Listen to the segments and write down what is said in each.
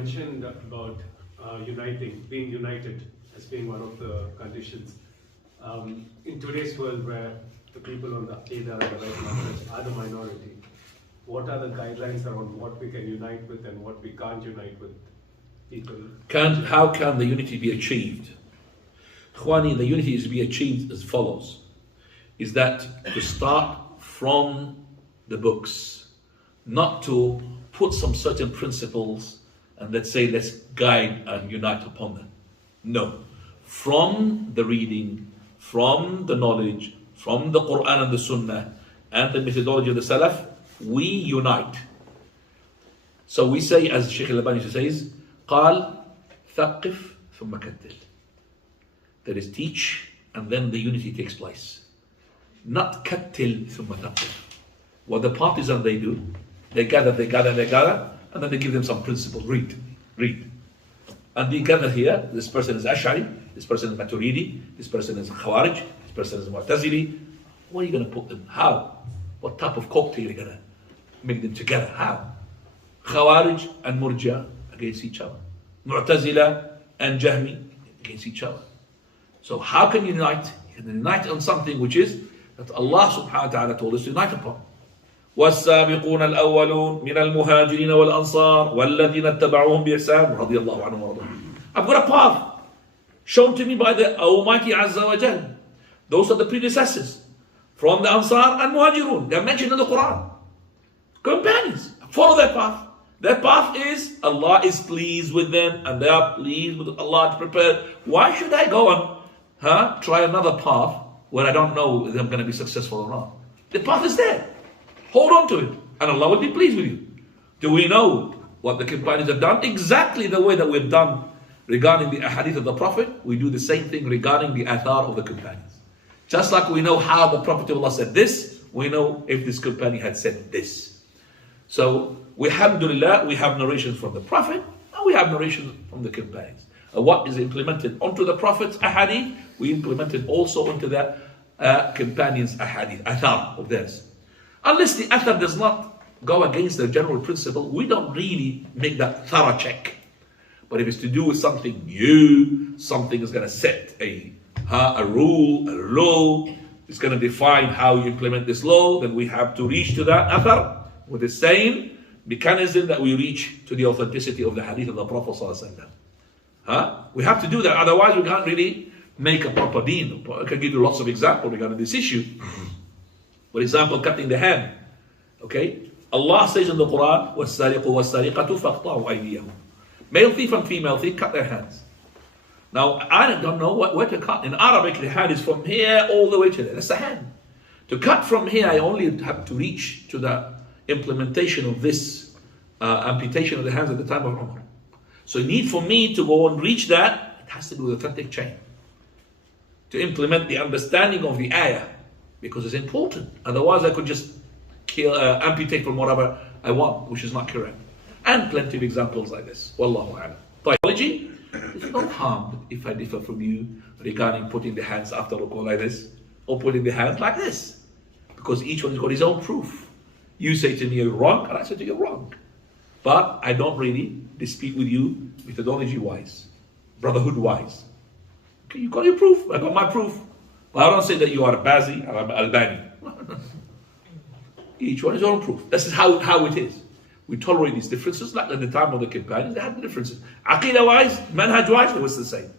mentioned about being united as being one of the conditions. In today's world where the people on the Aqidah and the right knowledge are the minority, what are the guidelines around what we can unite with and what we can't unite with people? How can the unity be achieved? Khwani, the unity is to be achieved as follows. Is that to start from the books, not to put some certain principles and let's guide and unite upon them. No. From the reading, from the knowledge, from the Quran and the Sunnah and the methodology of the Salaf, we unite. So we say, as Shaykh Al-Albani says, قال ثقف ثم كتل. That is, teach and then the unity takes place. Not كتل ثم ثقف. What the partisans they do, they gather, and then they give them some principle. Read. And they gather here, this person is Ash'ari, this person is Maturidi, this person is Khawarij, this person is Mu'tazili. What are you going to put them? How? What type of cocktail are you going to make them together? How? Khawarij and Murja against each other. Mu'tazila and Jahmi against each other. So how can you unite? You can unite on something which is that Allah subhanahu wa ta'ala told us to unite upon. والسابقون الأولون من المهاجرين والأنصار والذين اتبعوهم بإحسان رضي الله عنهم ورضوان. I've got a path shown to me by the Almighty Azza wa Jal. Those are the predecessors from the Ansar and Muhajirun. They are mentioned in the Quran. Companions, follow their path. Their path is Allah is pleased with them and they are pleased with Allah to prepare. Why should I go and try another path where I don't know if I'm going to be successful or not? The path is there. Hold on to it, and Allah will be pleased with you. Do we know what the companions have done? Exactly the way that we've done regarding the ahadith of the Prophet, we do the same thing regarding the athar of the companions. Just like we know how the Prophet of Allah said this, we know if this companion had said this. So, alhamdulillah, we have narrations from the Prophet, and we have narrations from the companions. And what is implemented onto the Prophet's ahadith, we implemented also onto the companions' ahadith, athar of theirs. Unless the athar does not go against the general principle, we don't really make that thorough check. But if it's to do with something new, something is going to set a rule, a law, it's going to define how you implement this law, then we have to reach to that athar with the same mechanism that we reach to the authenticity of the hadith of the Prophet ﷺ. We have to do that, otherwise we can't really make a proper deen. I can give you lots of examples regarding this issue. For example, cutting the hand. Okay? Allah says in the Quran, وَالسَّارِقُ وَالسَّارِقَةُ فَاقْطَعُوا أَيْدِيَهُم. Male thief and female thief, cut their hands. Now, I don't know where to cut. In Arabic, the hand is from here all the way to there. That's the hand. To cut from here, I only have to reach to the implementation of this amputation of the hands at the time of Umar. So, need for me to go and reach that, it has to do with authentic chain. To implement the understanding of the ayah. Because it's important. Otherwise, I could just amputate from whatever I want, which is not correct. And plenty of examples like this. Wallahu a'lam. Biology, there's no harm if I differ from you regarding putting the hands after ruku like this, or putting the hands like this. Because each one has got his own proof. You say to me you're wrong, and I say to you you're wrong. But I don't really dispute with you methodology-wise, brotherhood-wise. Okay, you got your proof, I got my proof. But I don't say that you are a Bazi or an Albani. Each one is your own proof. This is how it is. We tolerate these differences, like at the time of the companions, they had the differences. Aqidah-wise, manhaj-wise, it was the same.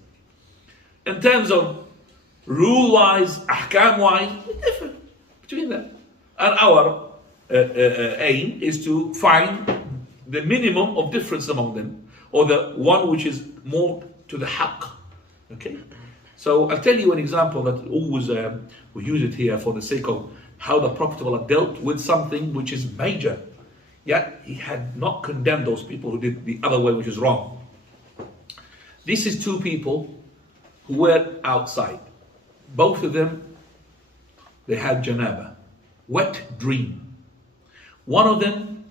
In terms of rule-wise, ahkam-wise, it's different between them. And our aim is to find the minimum of difference among them, or the one which is more to the haqq. Okay? So I'll tell you an example that always we use it here for the sake of how the Prophet dealt with something which is major. Yet he had not condemned those people who did the other way, which is wrong. This is two people who were outside. Both of them, they had janaba, wet dream. One of them,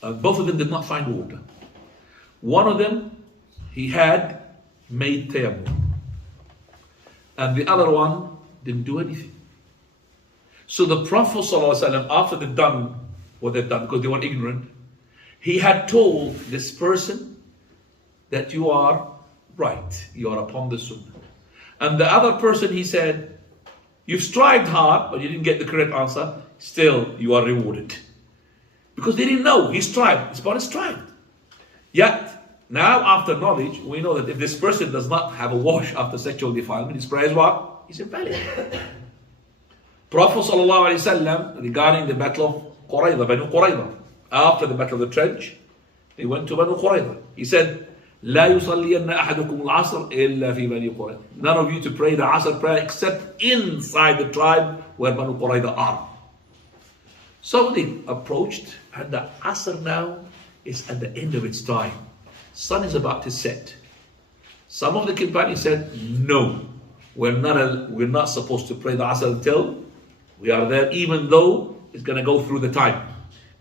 both of them did not find water. One of them, he had made tayammum. And the other one didn't do anything. So the Prophet ﷺ, after they've done what they've done, because they were ignorant, He had told this person that you are right, you are upon the sunnah. And the other person, he said, you've strived hard, but you didn't get the correct answer, still you are rewarded. Because they didn't know, he strived, his body strived. Yet, now after knowledge, we know that if this person does not have a wash after sexual defilement, his prayer is what? Is invalid. Prophet ﷺ, regarding the battle of Qurayza, Banu Qurayza, after the battle of the trench, he went to Banu Qurayza. He said, لا يصلين أحدكم العصر إلا في بني قريظة. None of you to pray the Asr prayer except inside the tribe where Banu Qurayza are. So they approached, and the Asr now is at the end of its time. Sun is about to set. Some of the companions said, no, we're not supposed to pray the Asr until we are there, even though it's going to go through the time.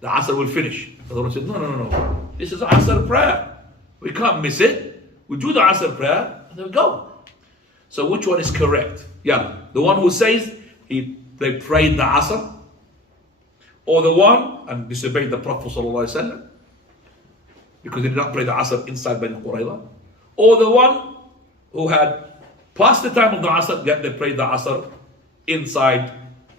The Asr will finish. The Lord said, no. This is Asr prayer. We can't miss it. We do the Asr prayer and then we go. So which one is correct? Yeah, the one who says they prayed the Asr, or the one and disobeyed the Prophet ﷺ because they did not pray the Asr inside Bani Qurayza, or the one who had passed the time of the Asr, yet they prayed the Asr inside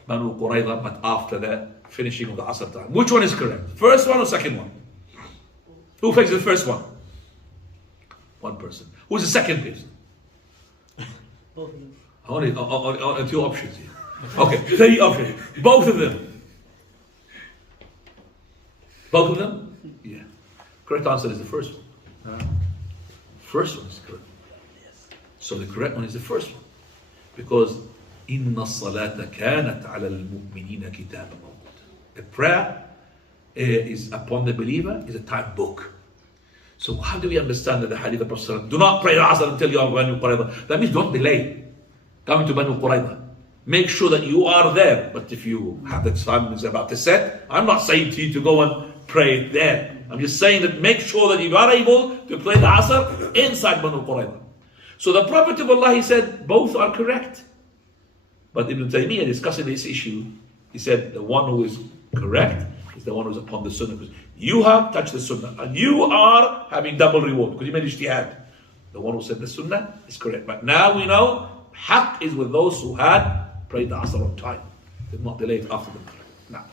Banu Qurayza, but after the finishing of the Asr time. Which one is correct? First one or second one? Who takes the first one? One person. Who's the second person? Only two options here. Okay, three options. Both of them. Both of them? Yeah. Correct answer is the first one. First one is correct. So the correct one is the first one. Because إِنَّ الصَّلَاةَ كَانَتْ عَلَى الْمُؤْمِنِينَ كِتَابًا مَوْقُوتًا. The prayer is upon the believer is a time book. So how do we understand that the hadith of Prophet do not pray the Asr until you are Banu Qurayza? That means don't delay coming to Banu Qurayza. Make sure that you are there. But if you have the time is about to set, I'm not saying to you to go and pray it there. I'm just saying that make sure that you are able to pray the Asr inside Banu Qurayza. So the Prophet of Allah, he said, both are correct. But Ibn Taymiyyah, discussing this issue, he said the one who is correct is the one who is upon the Sunnah. Because you have touched the Sunnah and you are having double reward because you made ijtihad. The one who said the Sunnah is correct. But now we know haqq is with those who had prayed the Asr on time. Did not delay it after the prayer. Now.